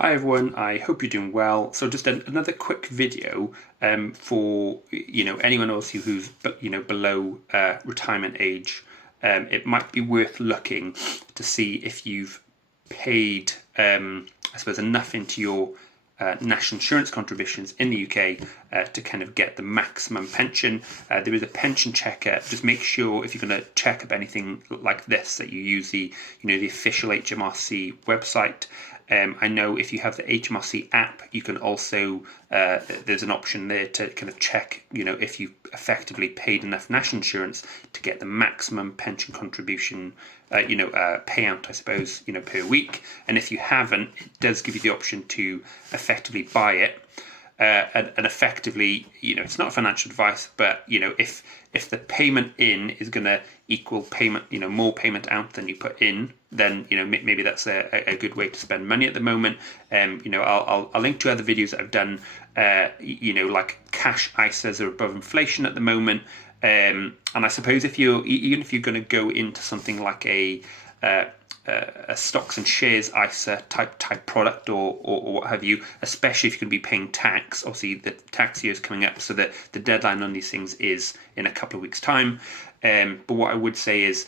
Hi everyone, I hope you're doing well. So just another quick video for anyone else who's below retirement age. It might be worth looking to see if you've paid I suppose enough into your national insurance contributions in the UK to kind of get the maximum pension. There is a pension checker. Just make sure if you're going to check up anything like this that you use the official HMRC website. I know if you have the HMRC app, you can also there's an option there to kind of check if you effectively paid enough national insurance to get the maximum pension contribution payout, I suppose, per week. And if you haven't, it does give you the option to effectively buy it. And effectively, it's not financial advice, but if the payment in is going to equal payment, more payment out than you put in, then maybe that's a good way to spend money at the moment. I'll link to other videos that I've done. Like cash ISAs are above inflation at the moment, and I suppose even if you're going to go into something like a stocks and shares ISA type product or what have you, especially if you're going to be paying tax. Obviously, the tax year is coming up, so that the deadline on these things is in a couple of weeks' time. But what I would say is,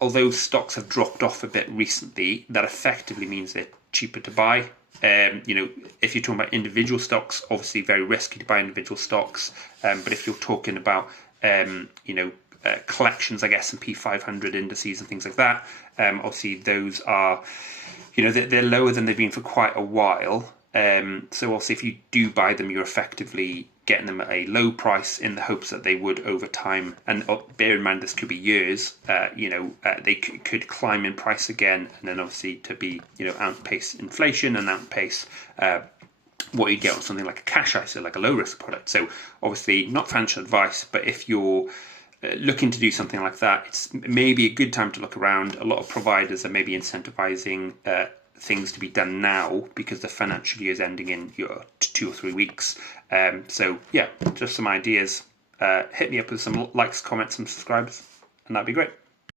although stocks have dropped off a bit recently, that effectively means they're cheaper to buy. If you're talking about individual stocks, obviously very risky to buy individual stocks. But if you're talking about collections like S&P 500 indices and things like that, obviously those are, they're lower than they've been for quite a while. So obviously if you do buy them, you're effectively getting them at a low price in the hopes that they would over time, and bear in mind this could be years, they could climb in price again, and then obviously to be, outpace inflation and outpace what you get on something like a cash ISA, like a low risk product. So obviously not financial advice, but if you're looking to do something like that, it's maybe a good time to look around. A lot of providers are maybe incentivizing things to be done now because the financial year is ending in 2 or 3 weeks. So yeah, just some ideas. Hit me up with some likes, comments, and subscribes, and that'd be great.